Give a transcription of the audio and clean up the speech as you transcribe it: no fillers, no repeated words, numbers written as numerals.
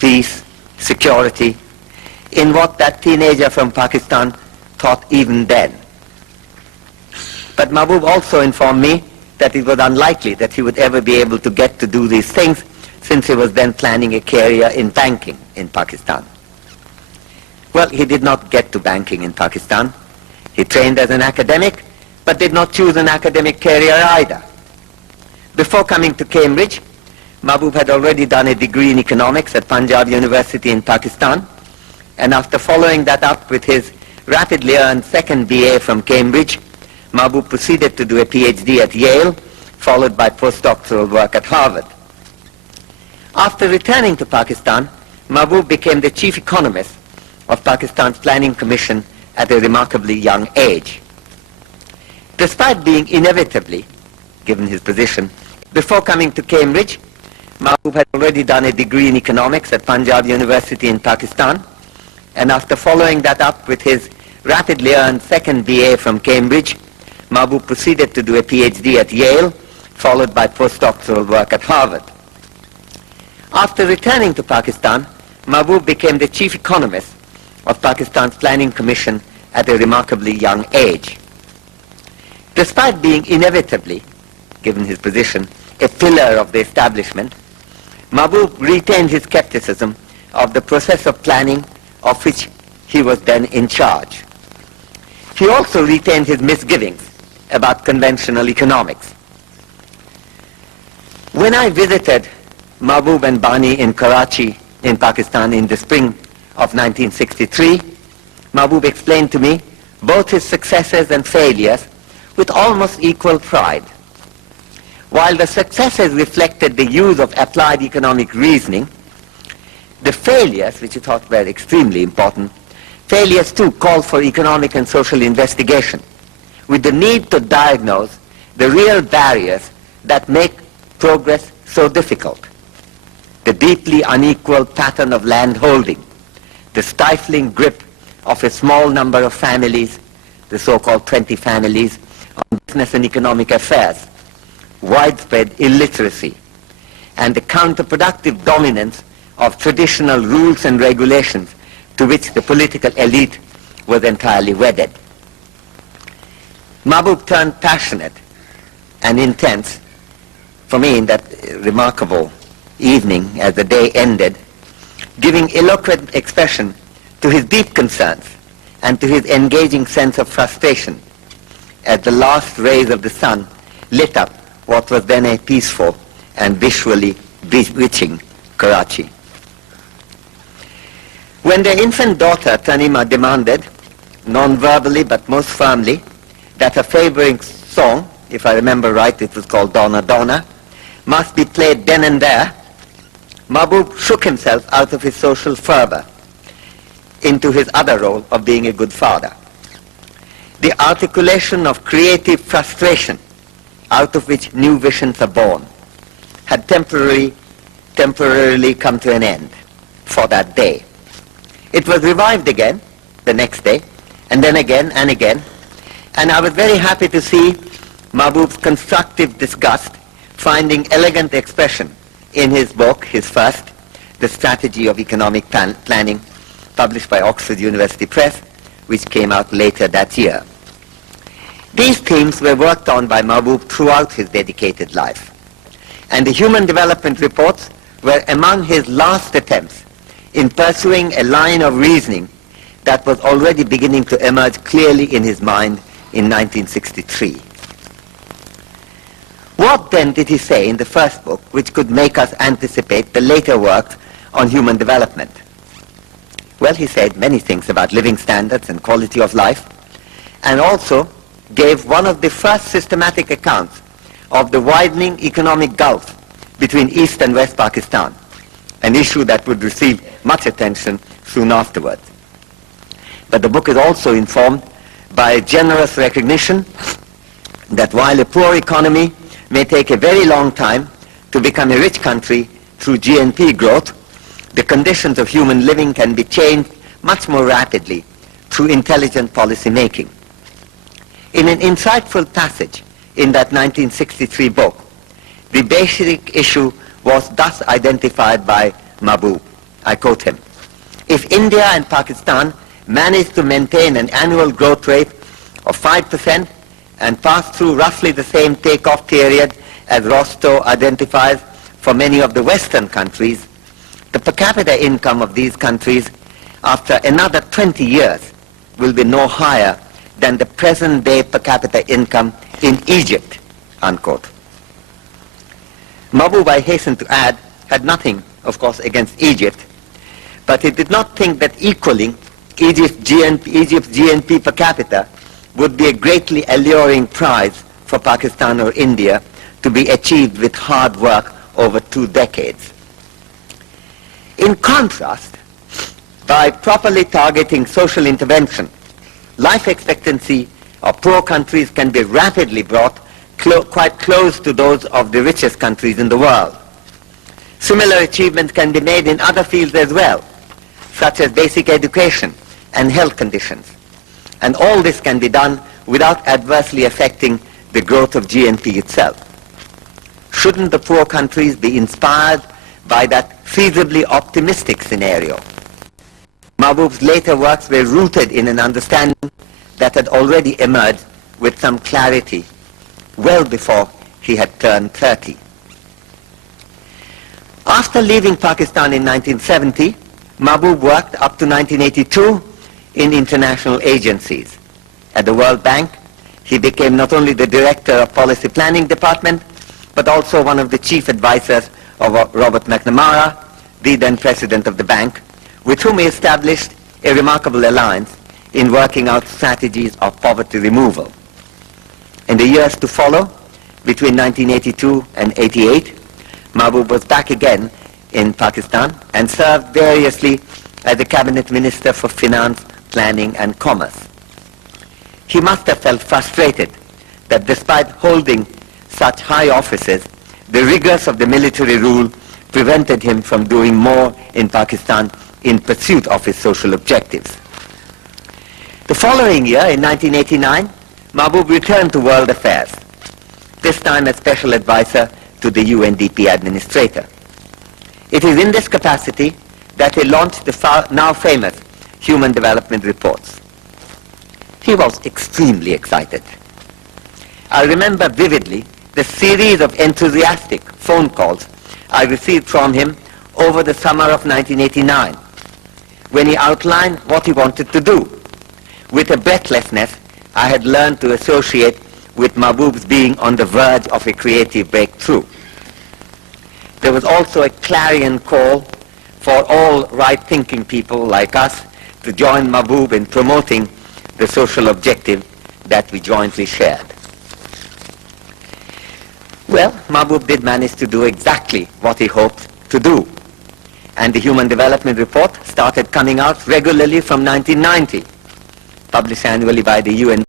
peace, security, in what that teenager from Pakistan thought even then. But Mahbub also informed me that it was unlikely that he would ever be able to get to do these things, since he was then planning a career in banking in Pakistan. Well, he did not get to banking in Pakistan. He trained as an academic, but did not choose an academic career either. Before coming to Cambridge, Mahbub had already done a degree in economics at Punjab University in Pakistan, and after following that up with his rapidly earned second BA from Cambridge, Mahbub proceeded to do a PhD at Yale, followed by postdoctoral work at Harvard. After returning to Pakistan, Mahbub became the chief economist of Pakistan's Planning Commission at a remarkably young age. Despite being inevitably, given his position, before coming to Cambridge, Mahbub had already done a degree in economics at Punjab University in Pakistan, and after following that up with his rapidly earned second BA from Cambridge, Mahbub proceeded to do a PhD at Yale, followed by postdoctoral work at Harvard. After returning to Pakistan, Mahbub became the chief economist of Pakistan's Planning Commission at a remarkably young age. Despite being inevitably, given his position, a pillar of the establishment, Mahbub retained his skepticism of the process of planning of which he was then in charge. He also retained his misgivings about conventional economics. When I visited Mahbub and Bani in Karachi in Pakistan in the spring of 1963, Mahbub explained to me both his successes and failures with almost equal pride. While the successes reflected the use of applied economic reasoning, the failures, which he thought were extremely important, failures too called for economic and social investigation, with the need to diagnose the real barriers that make progress so difficult. The deeply unequal pattern of land holding, the stifling grip of a small number of families, the so-called 20 families, on business and economic affairs, widespread illiteracy, and the counterproductive dominance of traditional rules and regulations to which the political elite was entirely wedded. Mahbub turned passionate and intense for me in that remarkable evening as the day ended, giving eloquent expression to his deep concerns and to his engaging sense of frustration as the last rays of the sun lit up what was then a peaceful and visually bewitching Karachi. When their infant daughter, Tanima, demanded, non-verbally but most firmly, that her favorite song, if I remember right, it was called Donna Donna, must be played then and there, Mahbub shook himself out of his social fervor into his other role of being a good father. The articulation of creative frustration out of which new visions are born had temporarily come to an end for that day. It was revived again the next day, and then again and again, and I was very happy to see Mahbub's constructive disgust finding elegant expression in his book, his first, The Strategy of Economic Planning, published by Oxford University Press, which came out later that year. These themes were worked on by Mahbub throughout his dedicated life, and the Human Development Reports were among his last attempts in pursuing a line of reasoning that was already beginning to emerge clearly in his mind in 1963. What then did he say in the first book which could make us anticipate the later works on human development? Well, he said many things about living standards and quality of life, and also gave one of the first systematic accounts of the widening economic gulf between East and West Pakistan, an issue that would receive much attention soon afterwards. But the book is also informed by a generous recognition that while a poor economy may take a very long time to become a rich country through GNP growth, the conditions of human living can be changed much more rapidly through intelligent policy making. In an insightful passage in that 1963 book, the basic issue was thus identified by Mahbub. I quote him, "If India and Pakistan manage to maintain an annual growth rate of 5% and pass through roughly the same takeoff period as Rostow identifies for many of the Western countries, the per capita income of these countries after another 20 years will be no higher than the present day per capita income in Egypt," unquote. Mahbub, I hasten to add, had nothing, of course, against Egypt, but he did not think that equaling Egypt's GNP per capita would be a greatly alluring prize for Pakistan or India to be achieved with hard work over 2 decades. In contrast, by properly targeting social intervention, life expectancy of poor countries can be rapidly brought quite close to those of the richest countries in the world. Similar achievements can be made in other fields as well, such as basic education and health conditions. And all this can be done without adversely affecting the growth of GNP itself. Shouldn't the poor countries be inspired by that feasibly optimistic scenario? Mahbub's later works were rooted in an understanding that had already emerged with some clarity well before he had turned 30. After leaving Pakistan in 1970, Mahbub worked up to 1982 in international agencies. At the World Bank, he became not only the director of policy planning department, but also one of the chief advisors of Robert McNamara, the then president of the bank, with whom he established a remarkable alliance in working out strategies of poverty removal. In the years to follow, between 1982 and 88, Mahbub was back again in Pakistan and served variously as a cabinet minister for finance, planning and commerce. He must have felt frustrated that despite holding such high offices, the rigors of the military rule prevented him from doing more in Pakistan in pursuit of his social objectives. The following year, in 1989, Mahbub returned to world affairs, this time as special advisor to the UNDP administrator. It is in this capacity that he launched the now famous Human Development Reports. He was extremely excited. I remember vividly the series of enthusiastic phone calls I received from him over the summer of 1989, when he outlined what he wanted to do, with a breathlessness I had learned to associate with Mahbub's being on the verge of a creative breakthrough. There was also a clarion call for all right-thinking people like us to join Mahbub in promoting the social objective that we jointly shared. Well, Mahbub did manage to do exactly what he hoped to do. And the Human Development Report started coming out regularly from 1990, published annually by the UN.